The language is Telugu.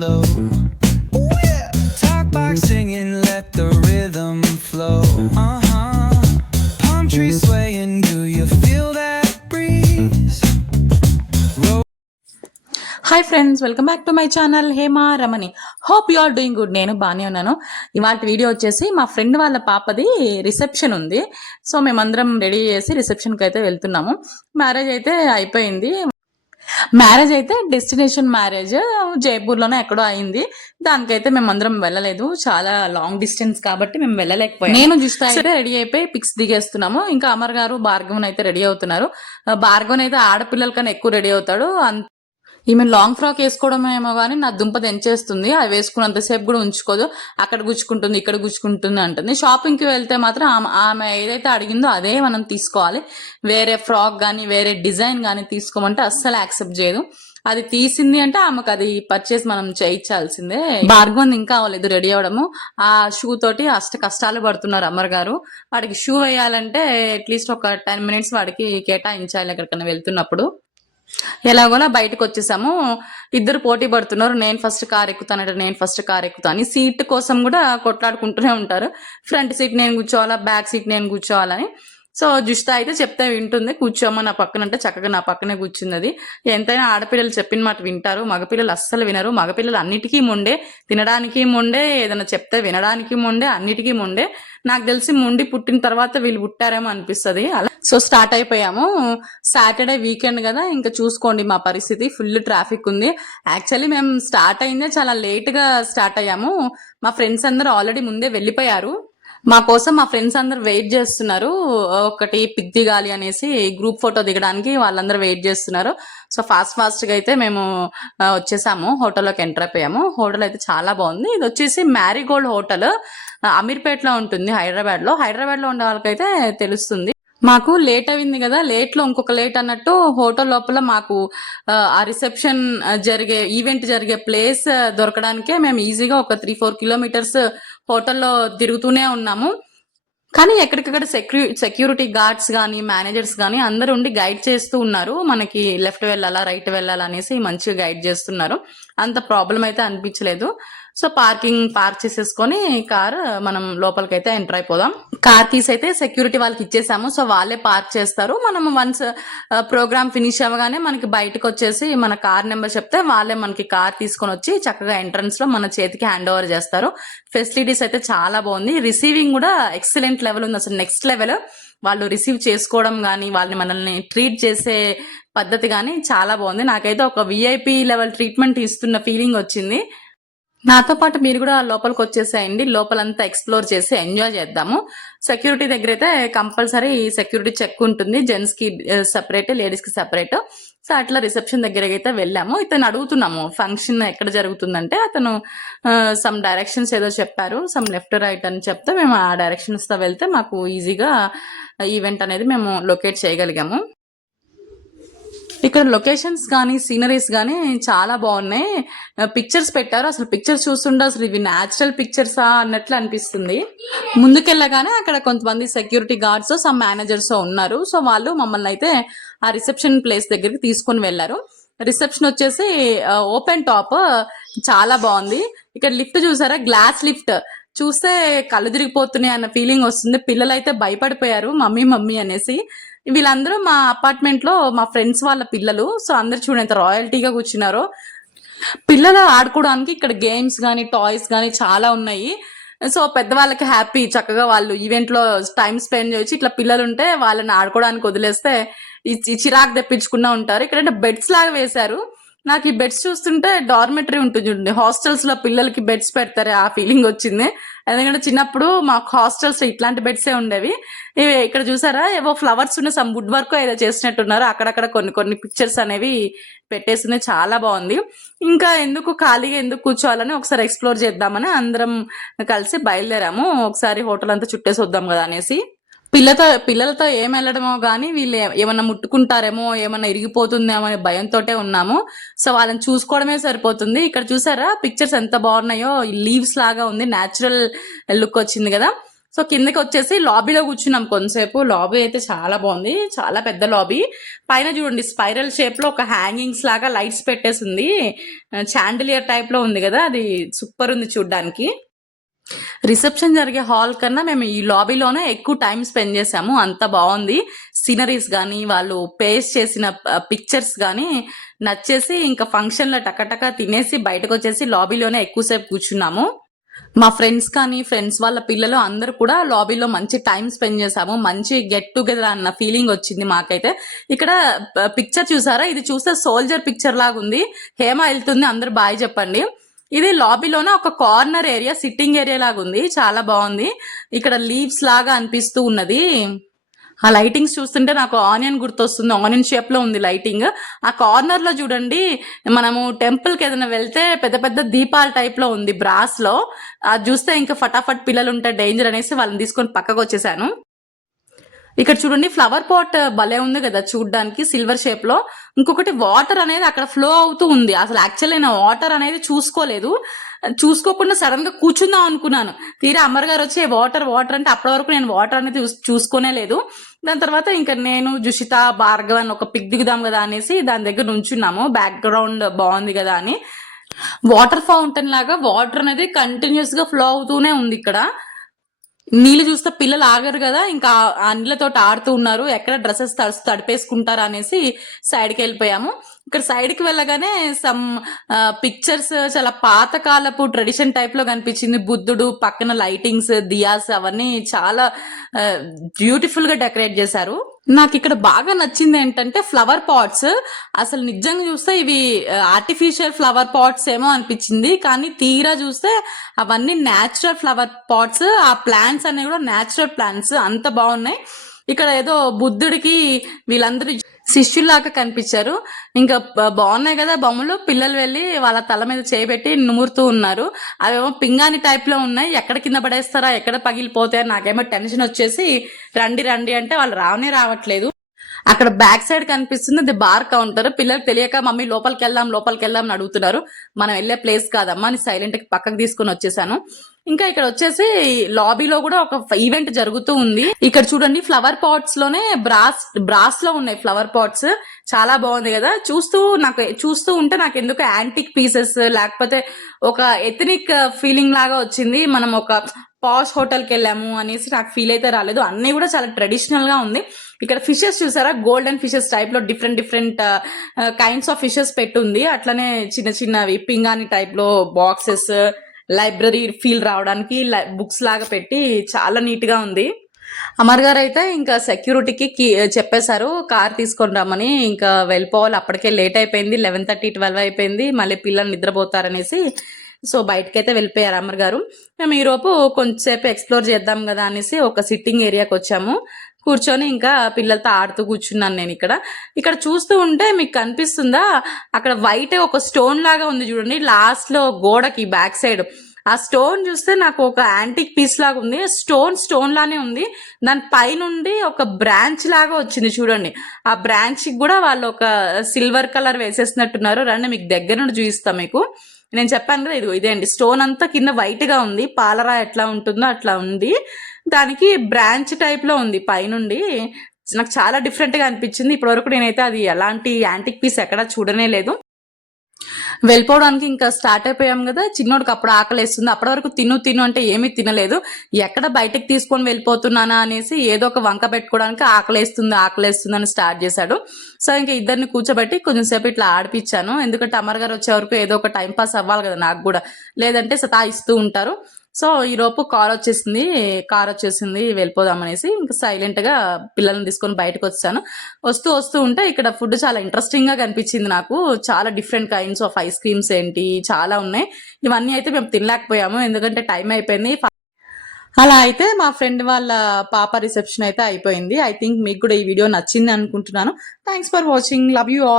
flow. Ooh, yeah. Talk box singing, let the rhythm flow. Palm trees swaying, do you feel that breeze? Hi friends, welcome back to my channel Hema Ramani. Hope you are doing good. నేను బాగానే ఉన్నాను. ఇవాళ వీడియో వచ్చేసి మా ఫ్రెండ్ వాళ్ళ పాపది రిసెప్షన్ ఉంది. సో మేమందరం రెడీ చేసి రిసెప్షన్కి అయితే వెళ్తున్నాము. మ్యారేజ్ అయితే అయిపోయింది. మ్యారేజ్ అయితే డెస్టినేషన్ మ్యారేజ్ జైపూర్లోనే ఎక్కడో అయింది. దానికైతే మేమందరం వెళ్ళలేదు, చాలా లాంగ్ డిస్టెన్స్ కాబట్టి మేము వెళ్ళలేకపోయాం. నేను జస్ట్ అయితే రెడీ అయిపోయి పిక్స్ దిగేస్తున్నాము. ఇంకా అమర్ గారు భార్గవన్ అయితే రెడీ అవుతున్నారు. భార్గవన్ అయితే ఆడపిల్లల కన్నా ఎక్కువ రెడీ అవుతాడు. ఈమె లాంగ్ ఫ్రాక్ వేసుకోవడం ఏమో కానీ నా దుంప తెంచేస్తుంది. అది వేసుకున్నంతసేపు కూడా ఉంచుకోదు. అక్కడ గుచ్చుకుంటుంది, ఇక్కడ గుచ్చుకుంటుంది అంటుంది. షాపింగ్కి వెళ్తే మాత్రం ఆమె ఏదైతే అడిగిందో అదే మనం తీసుకోవాలి. వేరే ఫ్రాక్ కానీ వేరే డిజైన్ కానీ తీసుకోమంటే అస్సలు యాక్సెప్ట్ చేయదు. అది తీసింది అంటే ఆమెకు అది పర్చేస్ మనం చేయించాల్సిందే. భార్గవన్ ఇంకా అవ్వలేదు రెడీ అవ్వడము. ఆ షూ తోటి కష్టాలు పడుతున్నారు అమర్ గారు. వాడికి షూ వేయాలంటే అట్లీస్ట్ ఒక 10 minutes వాడికి కేటాయించాలి ఎక్కడికైనా వెళ్తున్నప్పుడు. ఎలాగోలా బయటకు వచ్చేసాము. ఇద్దరు పోటీ పడుతున్నారు, నేను ఫస్ట్ కార్ ఎక్కుతానంటే నేను ఫస్ట్ కార్ ఎక్కుతాను. సీట్ కోసం కూడా కొట్లాడుకుంటూనే ఉంటారు. ఫ్రంట్ సీట్ నేను కూర్చోవాలా, బ్యాక్ సీట్ నేను కూర్చోవాలని. సో జుస్తా అయితే చెప్తే వింటుంది. కూర్చోమా నా పక్కన అంటే చక్కగా నా పక్కనే కూర్చుంది. అది ఎంతైనా ఆడపిల్లలు చెప్పిన మాట వింటారు, మగపిల్లలు అస్సలు వినరు. మగపిల్లలు అన్నిటికీ మొండే, తినడానికి మొండే, ఏదైనా చెప్తే వినడానికి మొండే, అన్నిటికీ మొండే. నాకు తెలిసి మొండి పుట్టిన తర్వాత వీళ్ళు పుట్టారేమో అనిపిస్తుంది అలా. సో స్టార్ట్ అయిపోయాము. సాటర్డే వీకెండ్ కదా, ఇంకా చూసుకోండి మా పరిస్థితి. ఫుల్ ట్రాఫిక్ ఉంది. యాక్చువల్లీ మేము స్టార్ట్ అయిందే చాలా లేట్ గా స్టార్ట్ అయ్యాము. మా ఫ్రెండ్స్ అందరూ ఆల్రెడీ ముందే వెళ్ళిపోయారు. మా కోసం మా ఫ్రెండ్స్ అందరు వెయిట్ చేస్తున్నారు. ఒకటి పిక్ దిగాలి అనేసి గ్రూప్ ఫోటో దిగడానికి వాళ్ళందరూ వెయిట్ చేస్తున్నారు. సో ఫాస్ట్ గా అయితే మేము వచ్చేసాము. హోటల్లోకి ఎంటర్ అయిపోయాము. హోటల్ అయితే చాలా బాగుంది. ఇది వచ్చేసి మ్యారీగోల్డ్ హోటల్, అమీర్పేటలో ఉంటుంది, హైదరాబాద్ లో ఉండే వాళ్ళకైతే తెలుస్తుంది. మాకు లేట్ అయింది కదా, లేట్ లో ఇంకొక లేట్ అన్నట్టు హోటల్ లోపల మాకు ఆ రిసెప్షన్ ఈవెంట్ జరిగే ప్లేస్ దొరకడానికే మేము ఈజీగా ఒక 3-4 kilometers హోటల్లో తిరుగుతూనే ఉన్నాము. కానీ ఎక్కడికక్కడ సెక్యూరిటీ గార్డ్స్ కానీ మేనేజర్స్ కానీ అందరూ ఉండి గైడ్ చేస్తూ ఉన్నారు. మనకి లెఫ్ట్ వెళ్ళాలా రైట్ వెళ్ళాలా అనేసి మంచిగా గైడ్ చేస్తున్నారు. అంత ప్రాబ్లం అయితే అనిపించలేదు. సో పార్క్ చేసేసుకొని కార్ మనం లోపలికైతే ఎంటర్ అయిపోదాం. కార్ తీసైతే సెక్యూరిటీ వాళ్ళకి ఇచ్చేసాము. సో వాళ్ళే పార్క్ చేస్తారు. మనం వన్స్ ప్రోగ్రామ్ ఫినిష్ అవ్వగానే మనకి బయటకు వచ్చేసి మన కార్ నెంబర్ చెప్తే వాళ్ళే మనకి కార్ తీసుకొని వచ్చి చక్కగా ఎంట్రన్స్ లో మన చేతికి హ్యాండ్ ఓవర్ చేస్తారు. ఫెసిలిటీస్ అయితే చాలా బాగుంది. రిసీవింగ్ కూడా ఎక్సలెంట్ లెవెల్ ఉంది, అసలు నెక్స్ట్ లెవెల్. వాళ్ళు రిసీవ్ చేసుకోవడం కానీ వాళ్ళని మనల్ని ట్రీట్ చేసే పద్ధతి కానీ చాలా బాగుంది. నాకైతే ఒక విఐపి లెవెల్ ట్రీట్మెంట్ ఇస్తున్న ఫీలింగ్ వచ్చింది. నాతో పాటు మీరు కూడా లోపలికి వచ్చేసేయండి. లోపలంతా ఎక్స్ప్లోర్ చేసి ఎంజాయ్ చేద్దాము. సెక్యూరిటీ దగ్గర అయితే కంపల్సరీ సెక్యూరిటీ చెక్ ఉంటుంది. జెంట్స్ కి సెపరేట్, లేడీస్ కి సెపరేట్. సో అట్లా రిసెప్షన్ దగ్గరకి అయితే వెళ్ళాము. ఇతను అడుగుతున్నాము ఫంక్షన్ ఎక్కడ జరుగుతుందంటే అతను సమ్ డైరెక్షన్స్ ఏదో చెప్పారు, సమ్ లెఫ్ట్ రైట్ అని చెప్తే మేము ఆ డైరెక్షన్స్ తో వెళ్తే మాకు ఈజీగా ఈవెంట్ అనేది మేము లొకేట్ చేయగలిగాము. ఇక్కడ లొకేషన్స్ కానీ సీనరీస్ కానీ చాలా బాగున్నాయి. పిక్చర్స్ పెట్టారు. అసలు పిక్చర్స్ చూస్తుంటే అసలు ఇవి న్యాచురల్ పిక్చర్సా అన్నట్లు అనిపిస్తుంది. ముందుకెళ్ళగానే అక్కడ కొంతమంది సెక్యూరిటీ గార్డ్స్, సమ్ మేనేజర్స్ ఉన్నారు. సో వాళ్ళు మమ్మల్ని అయితే ఆ రిసెప్షన్ ప్లేస్ దగ్గరికి తీసుకొని వెళ్లారు. రిసెప్షన్ వచ్చేసి ఓపెన్ టాప్, చాలా బాగుంది. ఇక్కడ లిఫ్ట్ చూసారా, గ్లాస్ లిఫ్ట్. చూస్తే కళ్ళు తిరిగిపోతున్నాయి అన్న ఫీలింగ్ వస్తుంది. పిల్లలు అయితే భయపడిపోయారు మమ్మీ మమ్మీ అనేసి. వీళ్ళందరూ మా అపార్ట్మెంట్ లో మా ఫ్రెండ్స్ వాళ్ళ పిల్లలు. సో అందరు చూడండి ఎంత రాయల్టీగా కూర్చున్నారో. పిల్లలు ఆడుకోవడానికి ఇక్కడ గేమ్స్ గానీ టాయ్స్ గానీ చాలా ఉన్నాయి. సో పెద్దవాళ్ళకి హ్యాపీ, చక్కగా వాళ్ళు ఈవెంట్ లో టైం స్పెండ్ చేయొచ్చు. ఇట్లా పిల్లలు ఉంటే వాళ్ళని ఆడుకోవడానికి వదిలేస్తే చిరాకు తెప్పించుకున్నా ఉంటారు. ఇక్కడ బెడ్స్ లాగా వేశారు. నాకు ఈ బెడ్స్ చూస్తుంటే డార్మెటరీ ఉంటుంది చూడండి, హాస్టల్స్ లో పిల్లలకి బెడ్స్ పెడతారు, ఆ ఫీలింగ్ వచ్చింది. ఎందుకంటే చిన్నప్పుడు మాకు హాస్టల్స్ ఇట్లాంటి బెడ్సే ఉండేవి. ఇక్కడ చూసారా, ఏవో ఫ్లవర్స్ ఉన్న సమ్ వుడ్ వర్క్ ఏదో చేసినట్టున్నారు. అక్కడక్కడ కొన్ని పిక్చర్స్ అనేవి పెట్టేసింది, చాలా బాగుంది. ఇంకా ఖాళీగా ఎందుకు కూర్చోవాలని ఒకసారి ఎక్స్ప్లోర్ చేద్దామని అందరం కలిసి బయలుదేరాము. ఒకసారి హోటల్ అంతా చుట్టేసి వద్దాం కదా అనేసి. పిల్లలతో ఏం వెళ్ళడమో గానీ వీళ్ళు ఏమన్నా ముట్టుకుంటారేమో, ఏమన్నా ఇరిగిపోతుందేమో అనే భయంతోటే ఉన్నాము. సో వాళ్ళని చూసుకోవడమే సరిపోతుంది. ఇక్కడ చూసారా పిక్చర్స్ ఎంత బాగున్నాయో, లీవ్స్ లాగా ఉంది, న్యాచురల్ లుక్ వచ్చింది కదా. సో కిందకి వచ్చేసి లాబీలో కూర్చున్నాం కొంతసేపు. లాబీ అయితే చాలా బాగుంది, చాలా పెద్ద లాబీ. పైన చూడండి స్పైరల్ షేప్ లో ఒక హ్యాంగింగ్స్ లాగా లైట్స్ పెట్టేసింది, చాండిలియర్ టైప్ లో ఉంది కదా, అది సూపర్ ఉంది చూడ్డానికి. రిసెప్షన్ జరిగే హాల్ కన్నా మేము ఈ లాబీలోనే ఎక్కువ టైం స్పెండ్ చేసాము, అంత బాగుంది. సీనరీస్ కానీ వాళ్ళు పేస్ట్ చేసిన పిక్చర్స్ కానీ నచ్చేసి ఇంకా ఫంక్షన్ లో టకటక తినేసి బయటకు వచ్చేసి లాబీలోనే ఎక్కువసేపు కూర్చున్నాము. మా ఫ్రెండ్స్ కానీ ఫ్రెండ్స్ వాళ్ళ పిల్లలు అందరూ కూడా లాబీలో మంచి టైం స్పెండ్ చేసాము, మంచి గెట్ టుగెదర్ అన్న ఫీలింగ్ వచ్చింది మాకైతే. ఇక్కడ పిక్చర్ చూసారా, ఇది చూస్తే సోల్జర్ పిక్చర్ లాగా ఉంది. హేమ వెళ్తుంది, అందరు బాయ్ చెప్పండి. ఇది లాబీలోనే ఒక కార్నర్ ఏరియా, సిట్టింగ్ ఏరియా లాగా ఉంది, చాలా బాగుంది. ఇక్కడ లీవ్స్ లాగా అనిపిస్తూ ఉన్నది. ఆ లైటింగ్స్ చూస్తుంటే నాకు ఆనియన్ గుర్తొస్తుంది, ఆనియన్ షేప్ లో ఉంది లైటింగ్. ఆ కార్నర్ లో చూడండి, మనము టెంపుల్ కి ఏదైనా వెళ్తే పెద్ద పెద్ద దీపాల టైప్ లో ఉంది బ్రాస్ లో. అది చూస్తే ఇంకా ఫటాఫట్ పిల్లలు ఉంటే డేంజర్ అనేసి వాళ్ళని తీసుకొని పక్కకు వచ్చేసాను. ఇక్కడ చూడండి ఫ్లవర్ పాట్ భలే ఉంది కదా చూడ్డానికి, సిల్వర్ షేప్ లో. ఇంకొకటి వాటర్ అనేది అక్కడ ఫ్లో అవుతూ ఉంది. అసలు యాక్చువల్లీ నేను వాటర్ అనేది చూసుకోలేదు, చూసుకోకుండా సడన్ గా కూర్చుందాం అనుకున్నాను. తీరా అమ్మర్ గారు వచ్చి వాటర్ వాటర్ అంటే అప్పటి వరకు నేను వాటర్ అనేది చూసుకోనే లేదు. దాని తర్వాత ఇంకా నేను జుషిత భార్గవ్ అని ఒక పిక్ దిగుదాం కదా అనేసి దాని దగ్గర నుంచున్నాము, బ్యాక్గ్రౌండ్ బాగుంది కదా అని. వాటర్ ఫౌంటైన్ లాగా వాటర్ అనేది కంటిన్యూస్ గా ఫ్లో అవుతూనే ఉంది. ఇక్కడ నీళ్ళు చూస్తే పిల్లలు ఆగరు కదా, ఇంకా ఆ నీళ్ళతో ఆడుతూ ఉన్నారు, ఎక్కడ డ్రెస్సెస్ తడిపేసుకుంటారా అనేసి సైడ్ కి వెళ్ళిపోయాము. ఇక్కడ సైడ్ కి వెళ్ళగానే సమ్ పిక్చర్స్ చాలా పాతకాలపు ట్రెడిషన్ టైప్ లో కనిపించింది. బుద్ధుడు పక్కన లైటింగ్స్, దియాస్ అవన్నీ చాలా బ్యూటిఫుల్ గా డెకరేట్ చేశారు. నాకు ఇక్కడ బాగా నచ్చింది ఏంటంటే ఫ్లవర్ పాట్స్. అసలు నిజంగా చూస్తే ఇవి ఆర్టిఫిషియల్ ఫ్లవర్ పాట్స్ ఏమో అనిపించింది, కానీ తీరా చూస్తే అవన్నీ న్యాచురల్ ఫ్లవర్ పాట్స్. ఆ ప్లాంట్స్ అనేవి కూడా న్యాచురల్ ప్లాంట్స్, అంత బాగున్నాయి. ఇక్కడ ఏదో బుద్ధుడికి వీళ్ళందరూ శిష్యుల్లాగా కనిపించారు. ఇంకా బాగున్నాయి కదా బొమ్మలు. పిల్లలు వెళ్ళి వాళ్ళ తల మీద చేయబెట్టి నుమురుతూ ఉన్నారు. అవేమో పింగాణి టైప్ లో ఉన్నాయి, ఎక్కడ కింద పడేస్తారా ఎక్కడ పగిలిపోతాయో నాకేమో టెన్షన్ వచ్చేసి రండి రండి అంటే వాళ్ళు రావట్లేదు. అక్కడ బ్యాక్ సైడ్ కనిపిస్తుంది అది బార్ కౌంటర్. పిల్లలు తెలియక మమ్మీ లోపలికి వెళ్దాం అని అడుగుతున్నారు. మనం వెళ్లే ప్లేస్ కాదమ్మా అని సైలెంట్ కి పక్కకు తీసుకుని వచ్చేసాను. ఇంకా ఇక్కడ వచ్చేసి లాబీలో కూడా ఒక ఈవెంట్ జరుగుతూ ఉంది. ఇక్కడ చూడండి ఫ్లవర్ పాట్స్ లోనే బ్రాస్ లో ఉన్నాయి ఫ్లవర్ పాట్స్, చాలా బాగుంది కదా. చూస్తూ ఉంటే నాకు ఎందుకు యాంటిక్ పీసెస్ లేకపోతే ఒక ఎథనిక్ ఫీలింగ్ లాగా వచ్చింది. మనం ఒక పాష్ హోటల్ కి వెళ్ళాము అనేసి నాకు ఫీల్ అయితే రాలేదు. అన్ని కూడా చాలా ట్రెడిషనల్ గా ఉంది. ఇక్కడ ఫిషెస్ చూసారా, గోల్డెన్ ఫిషెస్ టైప్ లో డిఫరెంట్ కైండ్స్ ఆఫ్ ఫిషెస్ పెట్టుంది. అట్లనే చిన్న చిన్నవి పింగాణి టైప్ లో బాక్సెస్, లైబ్రరీ ఫీల్ రావడానికి బుక్స్ లాగా పెట్టి చాలా నీట్ గా ఉంది. అమర్ గారు అయితే ఇంకా సెక్యూరిటీకి చెప్పేశారు కార్ తీసుకొని రమ్మని, ఇంకా వెళ్ళిపోవాలి. అప్పటికే లేట్ అయిపోయింది, 11:30 12 అయిపోయింది, మళ్ళీ పిల్లలు నిద్రపోతారనేసి. సో బయటకైతే వెళ్ళిపోయారు అమర్ గారు. మేము ఈరోజు కొంచెంసేపు ఎక్స్ప్లోర్ చేద్దాం కదా అనేసి ఒక సిట్టింగ్ ఏరియాకి వచ్చాము. కూర్చొని ఇంకా పిల్లలతో ఆడుతూ కూర్చున్నాను నేను. ఇక్కడ చూస్తూ ఉంటే మీకు కనిపిస్తుందా, అక్కడ వైట్ ఒక స్టోన్ లాగా ఉంది చూడండి లాస్ట్ లో గోడకి బ్యాక్ సైడ్. ఆ స్టోన్ చూస్తే నాకు ఒక యాంటిక్ పీస్ లాగా ఉంది. స్టోన్ లానే ఉంది. దాని పైనుండి ఒక బ్రాంచ్ లాగా వచ్చింది చూడండి. ఆ బ్రాంచ్ కి కూడా వాళ్ళు ఒక సిల్వర్ కలర్ వేసేసినట్టున్నారు. రండి మీకు దగ్గర నుండి చూపిస్తా మీకు. నేను చెప్పాను కదా ఇదే అండి, స్టోన్ అంతా కింద వైట్ గా ఉంది, పాలరా ఎట్లా ఉంటుందో అట్లా ఉంది. దానికి బ్రాంచ్ టైప్ లో ఉంది పైనుండి. నాకు చాలా డిఫరెంట్ గా అనిపించింది. ఇప్పటివరకు నేనైతే అది ఎలాంటి యాంటిక్ పీస్ ఎక్కడా చూడనే లేదు. వెళ్ళిపోవడానికి ఇంకా స్టార్ట్ అయిపోయాం కదా. చిన్నోడికి అప్పుడు ఆకలేస్తుంది. అప్పటి వరకు తిను అంటే ఏమీ తినలేదు. ఎక్కడ బయటకు తీసుకొని వెళ్ళిపోతున్నానా అనేసి ఏదో ఒక వంక పెట్టుకోవడానికి ఆకలేస్తుంది అని స్టార్ట్ చేశాడు. సో ఇంకా ఇద్దరిని కూర్చోబెట్టి కొంచెం సేపు ఇట్లా ఆడిపించాను. ఎందుకంటే అమర్ గారు వచ్చే వరకు ఏదో ఒక టైం పాస్ అవ్వాలి కదా నాకు కూడా, లేదంటే సతాయిస్తూ ఉంటారు. సో ఈలోపు కార్ వచ్చేసింది వెళ్ళిపోదాం అనేసి ఇంకా సైలెంట్ గా పిల్లల్ని తీసుకొని బయటకు వచ్చాను. వస్తూ ఉంటే ఇక్కడ ఫుడ్ చాలా ఇంట్రెస్టింగ్ గా కనిపించింది నాకు. చాలా different kinds of ice creams ఏంటి చాలా ఉన్నాయి. ఇవన్నీ అయితే మేము తినలేకపోయాము ఎందుకంటే టైం అయిపోయింది. అలా అయితే మా ఫ్రెండ్ వాళ్ళ పాప రిసెప్షన్ అయితే అయిపోయింది. ఐ థింక్ మీకు కూడా ఈ వీడియో నచ్చింది అనుకుంటున్నాను. Thanks for watching, love you all.